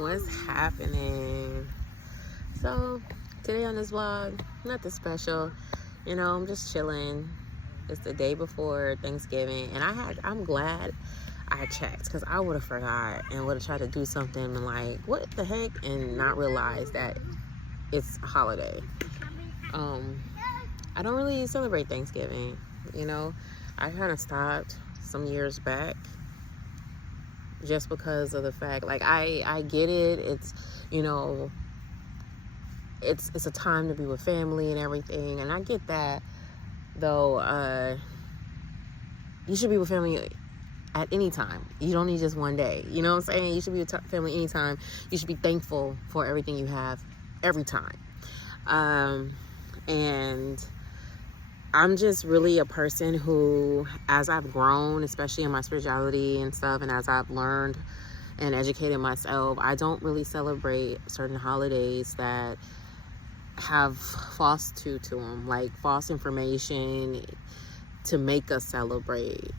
What's happening? So today on this vlog, nothing special. I'm just chilling. It's the day before Thanksgiving, and I'm glad I checked, because I would have forgot and would have tried to do something and like, what the heck, and not realize that it's a holiday. I don't really celebrate Thanksgiving. I kind of stopped some years back just because of the fact, like, I get it. It's it's a time to be with family and everything, and I get that, though. You should be with family at any time. You don't need just one day. You know what I'm saying? You should be with family anytime. You should be thankful for everything you have every time. And I'm just really a person who, as I've grown, especially in my spirituality and stuff, and as I've learned and educated myself, I don't really celebrate certain holidays that have false to them, like false information to make us celebrate,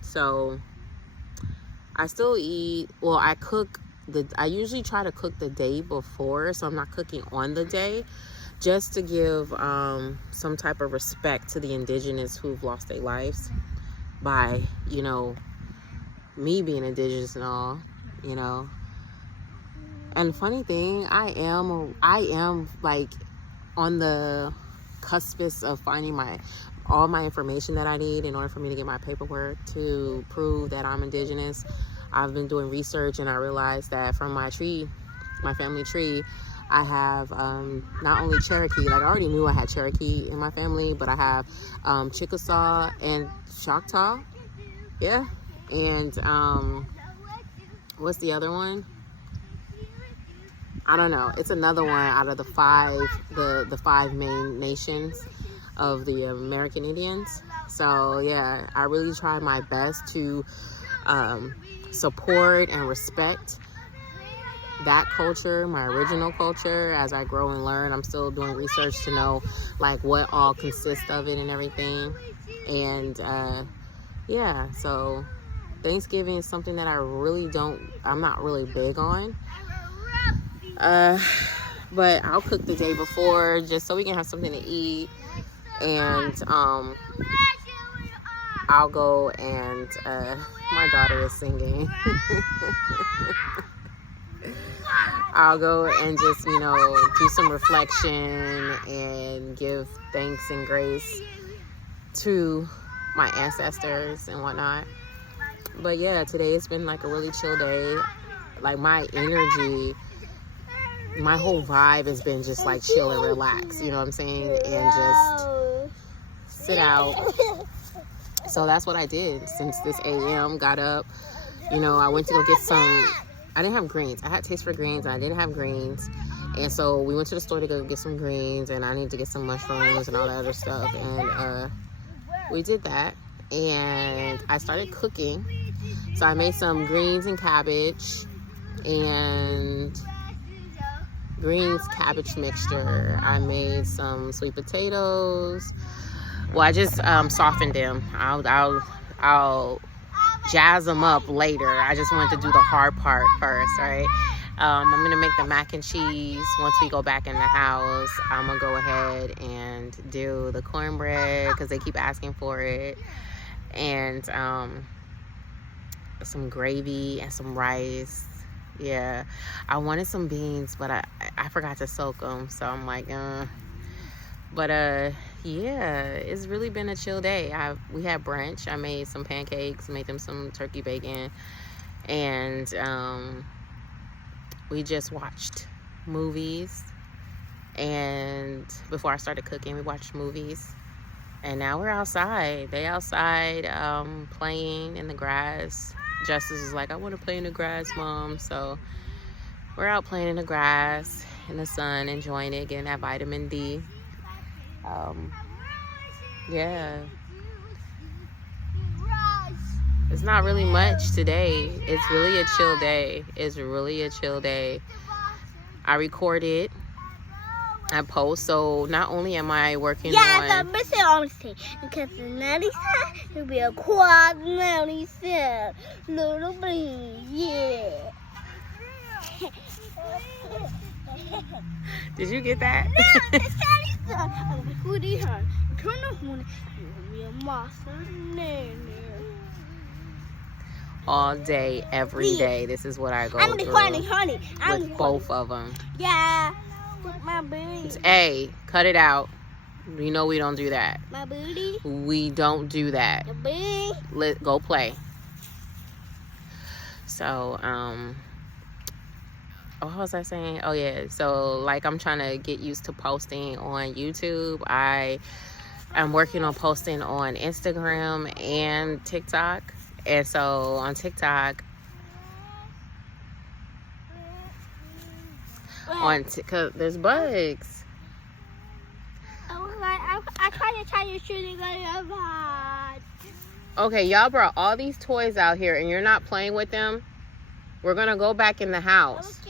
So I still eat. Well, I usually try to cook the day before, so I'm not cooking on the day, just to give some type of respect to the indigenous who've lost their lives by, me being indigenous and all, And the funny thing, I am like on the cuspice of finding all my information that I need in order for me to get my paperwork to prove that I'm indigenous. I've been doing research, and I realized that from my family tree, I have not only Cherokee, like I already knew I had Cherokee in my family, but I have Chickasaw and Choctaw. Yeah. And what's the other one? I don't know. It's another one out of the five main nations of the American Indians. So yeah, I really try my best to support and respect that culture, my original culture. As I grow and learn, I'm still doing research to know like what all consists of it and everything. And yeah, so Thanksgiving is something that I'm not really big on. But I'll cook the day before just so we can have something to eat. And I'll go and my daughter is singing. I'll go and just do some reflection and give thanks and grace to my ancestors and whatnot. But yeah, today has been like a really chill day. Like my energy, my whole vibe has been just like chill and relax, you know what I'm saying? And just sit out. So that's what I did since this AM. Got up, I went to go get I didn't have greens. I had taste for greens, and I didn't have greens. And so we went to the store to go get some greens, and I needed to get some mushrooms and all that other stuff. And we did that, and I started cooking. So I made some greens and cabbage and greens cabbage mixture. I made some sweet potatoes. Well, I just softened them. I'll jazz them up later. I just wanted to do the hard part first, right? I'm gonna make the mac and cheese. Once we go back in the house, I'm gonna go ahead and do the cornbread because they keep asking for it, and some gravy and some rice. Yeah, I wanted some beans, but I forgot to soak them, so I'm like, But yeah, it's really been a chill day. We had brunch. I made some pancakes, made them some turkey bacon, and we just watched movies. And before I started cooking, we watched movies. And now we're outside. They outside playing in the grass. Justice is like, I want to play in the grass, Mom. So we're out playing in the grass, in the sun, enjoying it, getting that vitamin D. Yeah. It's not really much today. It's really a chill day. It's really a chill day. I recorded. I post, so not only am I working on... because the Nelly said it'll be a quad Nelly said. Little bee, yeah. Did you get that? No, it's Daddy's son. I'm like, who do you have? Turn the horn. You'll be a monster. All day, every day. This is what I go I'm through honey. with both of them. Yeah. With my booty. Hey, cut it out. You know we don't do that. My booty. We don't do that. The booty. Go play. So, what was I saying? Oh yeah, so like I'm trying to get used to posting on YouTube. I'm working on posting on Instagram and TikTok. And so on TikTok, cause there's bugs. I tried to tell you shooting on your pod. Okay, y'all brought all these toys out here and you're not playing with them. We're gonna go back in the house.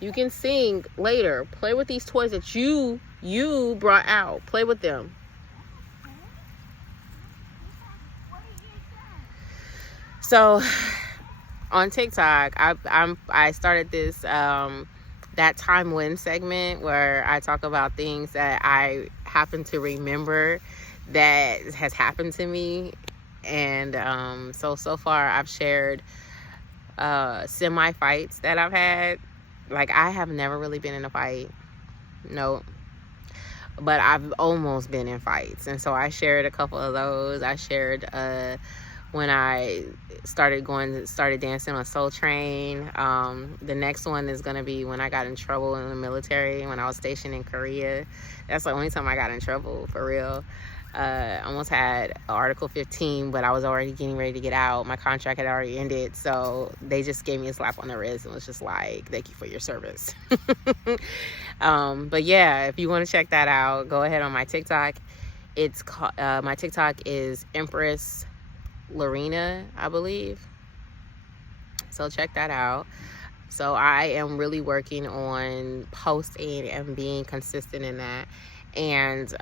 You can sing later. Play with these toys that you brought out. Play with them. So on TikTok, I started this that time when segment where I talk about things that I happen to remember that has happened to me. And so far I've shared semi fights that I've had. Like, I have never really been in a fight. No. But I've almost been in fights. And so I shared a couple of those. I shared when I started dancing on Soul Train. The next one is going to be when I got in trouble in the military, when I was stationed in Korea. That's the only time I got in trouble, for real. Almost had Article 15, but I was already getting ready to get out. My contract had already ended, so they just gave me a slap on the wrist and was just like, thank you for your service. But yeah, if you want to check that out, go ahead on my TikTok. It's my TikTok is Empress Lorena, I believe. So check that out. So I am really working on posting and being consistent in that. And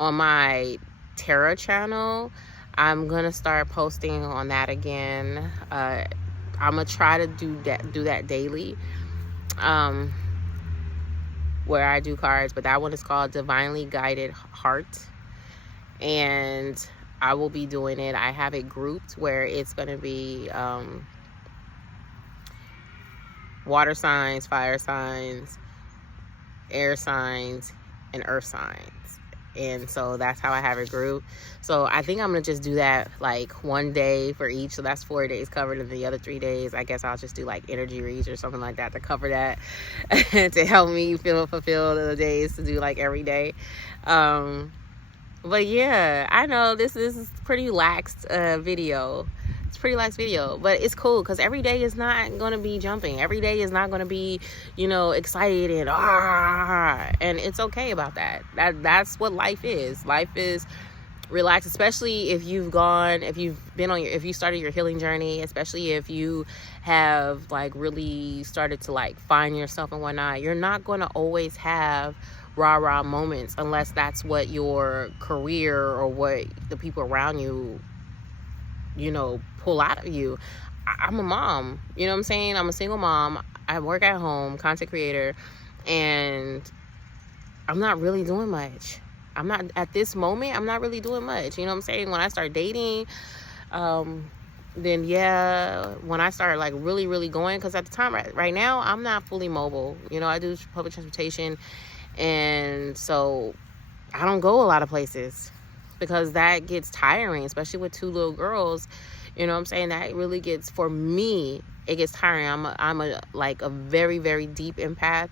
on my tarot channel, I'm gonna start posting on that again. I'm gonna try to do that daily, where I do cards, but that one is called Divinely Guided Heart, and I will be doing it. I have it grouped where it's gonna be water signs, fire signs, air signs, and earth signs. And so that's how I have it grouped. So I think I'm gonna just do that like one day for each. So that's 4 days covered, and the other 3 days, I guess I'll just do like energy reads or something like that to cover that, to help me feel fulfilled in the days to do like every day. But yeah, I know this is pretty laxed video. It's a pretty lax video, but it's cool because every day is not going to be jumping. Every day is not going to be, excited and it's okay about that. That's what life is. Life is relaxed, especially if you started your healing journey, especially if you have like really started to like find yourself and whatnot. You're not going to always have rah-rah moments unless that's what your career or what the people around you pull out of you. I'm a mom, you know what I'm saying? I'm a single mom. I work at home, content creator, and I'm not really doing much. At this moment, I'm not really doing much. You know what I'm saying? When I start dating, then yeah, when I start like really, really going, because at the time, right now, I'm not fully mobile. I do public transportation, and so I don't go a lot of places because that gets tiring, especially with 2 little girls. You know what I'm saying? That really gets, for me, it gets tiring. I'm a very, very deep empath,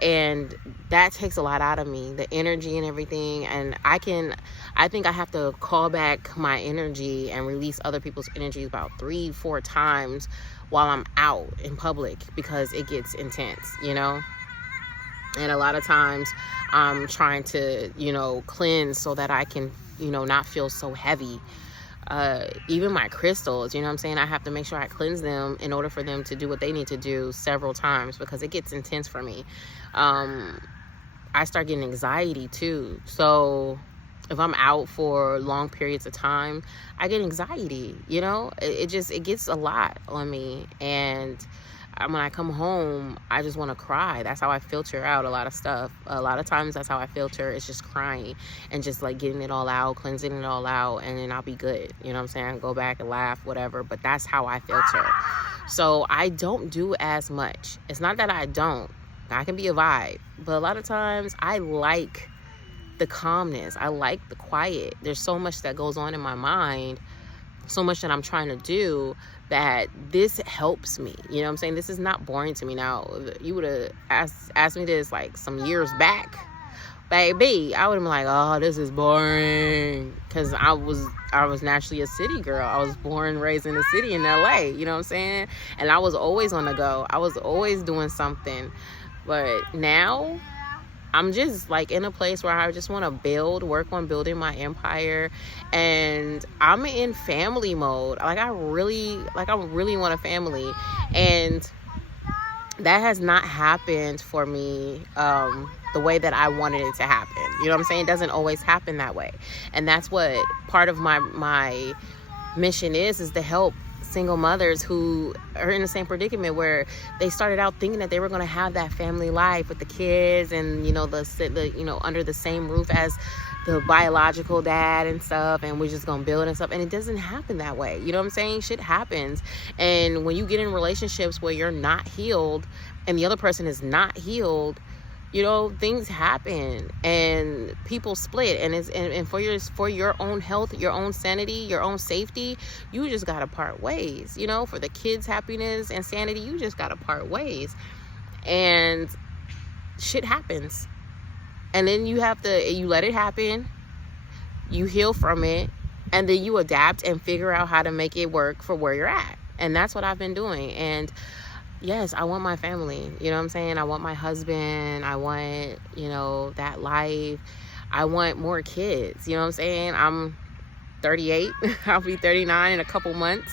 and that takes a lot out of me, the energy and everything. And I think I have to call back my energy and release other people's energy about 3-4 times while I'm out in public, because it gets intense, And a lot of times I'm trying to, cleanse so that I can, not feel so heavy. Even my crystals, you know what I'm saying? I have to make sure I cleanse them in order for them to do what they need to do several times, because it gets intense for me. I start getting anxiety too. So if I'm out for long periods of time, I get anxiety, it gets a lot on me. And when I come home, I just want to cry. That's how I filter out a lot of stuff. A lot of times that's how I filter. It's just crying and just like getting it all out, cleansing it all out, and then I'll be good. You know what I'm saying? Go back and laugh, whatever. But that's how I filter. So I don't do as much. It's not that I don't. I can be a vibe. But a lot of times I like the calmness. I like the quiet. There's so much that goes on in my mind, so much that I'm trying to do, that this helps me. You know what I'm saying? This is not boring to me. Now, if you would have asked me this like some years back, baby, I would have been like, oh, this is boring. Because I was naturally a city girl. I was born, raised in the city in LA. You know what I'm saying? And I was always on the go. I was always doing something. But now I'm just like in a place where I just want to work on building my empire, and I'm in family mode. I really want a family, and that has not happened for me the way that I wanted it to happen. You know what I'm saying? It doesn't always happen that way, and that's what part of my mission is to help single mothers who are in the same predicament, where they started out thinking that they were going to have that family life with the kids and, you know, the you know, under the same roof as the biological dad and stuff, and we're just going to build and stuff. And it doesn't happen that way. You know what I'm saying? Shit happens. And when you get in relationships where you're not healed and the other person is not healed, you know, things happen and people split, and it's and for your own health, your own sanity, your own safety, you just gotta part ways. You know, for the kids' happiness and sanity, you just gotta part ways. And shit happens, and then you let it happen, you heal from it, and then you adapt and figure out how to make it work for where you're at. And that's what I've been doing. And yes, I want my family. You know what I'm saying? I want my husband. I want, you know, that life. I want more kids. You know what I'm saying? I'm 38. I'll be 39 in a couple months.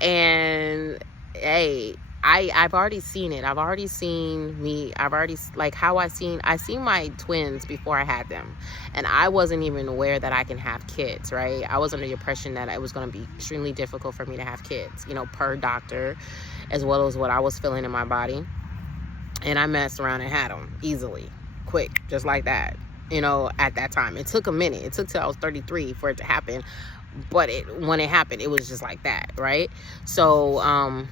And hey, I've already seen it. I've already seen me. I've already, like, I seen my twins before I had them. And I wasn't even aware that I can have kids, right? I was under the impression that it was going to be extremely difficult for me to have kids, you know, per doctor, as well as what I was feeling in my body. And I messed around and had them easily, quick, just like that. You know, at that time, it took a minute. It took till I was 33 for it to happen. But when it happened, it was just like that, right? So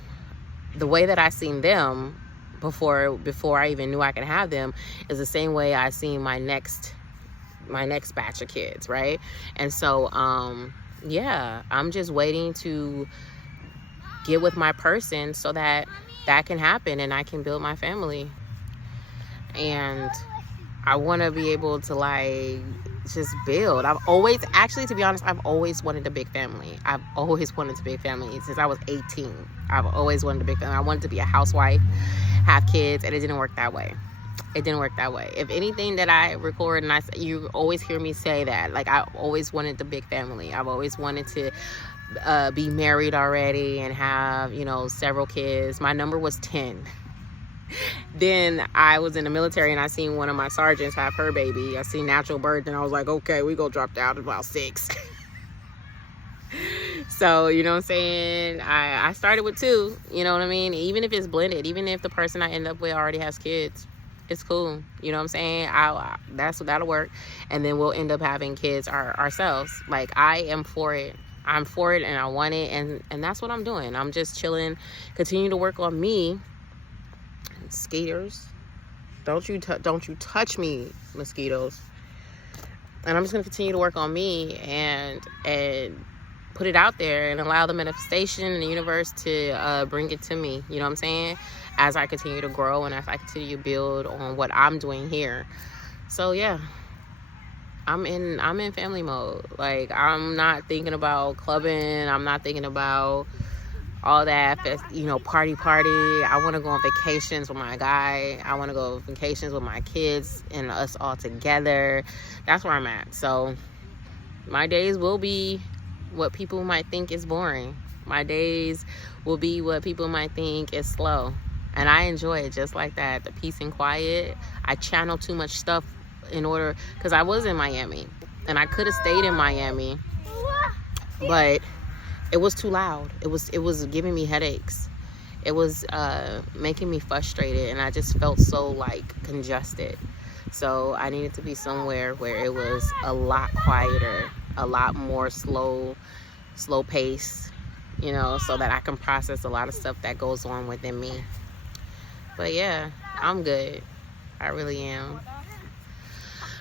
the way that I seen them before I even knew I could have them is the same way I seen my next batch of kids, right? And so yeah, I'm just waiting to get with my person so that can happen and I can build my family. And I want to be able to, like, just build. I've always, actually, to be honest, I've always wanted a big family. I've always wanted a big family since I was 18. I've always wanted a big family. I wanted to be a housewife, have kids, and it didn't work that way. It didn't work that way. If anything that I record and you always hear me say that, like, I always wanted the big family. I've always wanted to be married already and have, you know, several kids. My number was 10. Then I was in the military and I seen one of my sergeants have her baby. I seen natural birth and I was like, okay, we gonna drop down to about 6. So, you know what I'm saying? I started with 2, you know what I mean? Even if it's blended, even if the person I end up with already has kids, it's cool. You know what I'm saying? That'll work. And then we'll end up having kids ourselves. Like, I am for it. I'm for it and I want it. And that's what I'm doing. I'm just chilling, continue to work on me. Mosquitoes, don't you touch me, mosquitoes. And I'm just gonna continue to work on me and put it out there and allow the manifestation in the universe to bring it to me. You know what I'm saying? As I continue to grow and as I continue to build on what I'm doing here. So yeah, I'm in family mode. Like, I'm not thinking about clubbing. I'm not thinking about all that, you know, party. I want to go on vacations with my guy. I want to go on vacations with my kids and us all together. That's where I'm at. So my days will be what people might think is boring. My days will be what people might think is slow. And I enjoy it just like that. The peace and quiet. I channel too much stuff because I was in Miami and I could have stayed in Miami, but it was too loud. It was giving me headaches. it was making me frustrated, and I just felt so like congested. So I needed to be somewhere where it was a lot quieter, a lot more slow pace, you know, so that I can process a lot of stuff that goes on within me. But yeah, I'm good. I really am.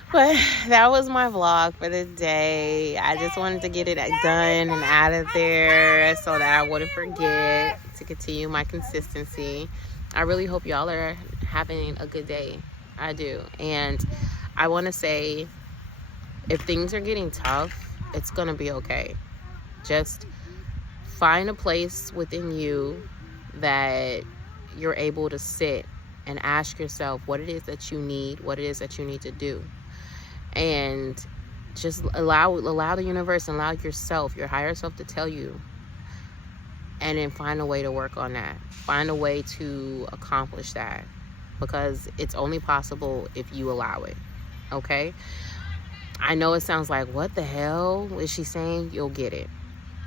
But that was my vlog for the day. I just wanted to get it done and out of there so that I wouldn't forget to continue my consistency. I really hope y'all are having a good day. I do. And I want to say, if things are getting tough, it's going to be okay. Just find a place within you that you're able to sit and ask yourself what it is that you need, what it is that you need to do. And just allow the universe, allow yourself, your higher self, to tell you. And then find a way to work on that. Find a way to accomplish that. Because it's only possible if you allow it. Okay? I know it sounds like, what the hell is she saying? You'll get it.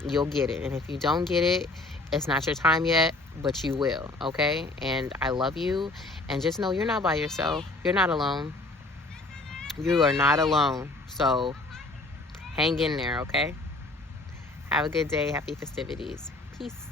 You'll get it. And if you don't get it, it's not your time yet, but you will. Okay? And I love you. And just know you're not by yourself. You're not alone. You are not alone. So hang in there, okay? Have a good day. Happy festivities. Peace.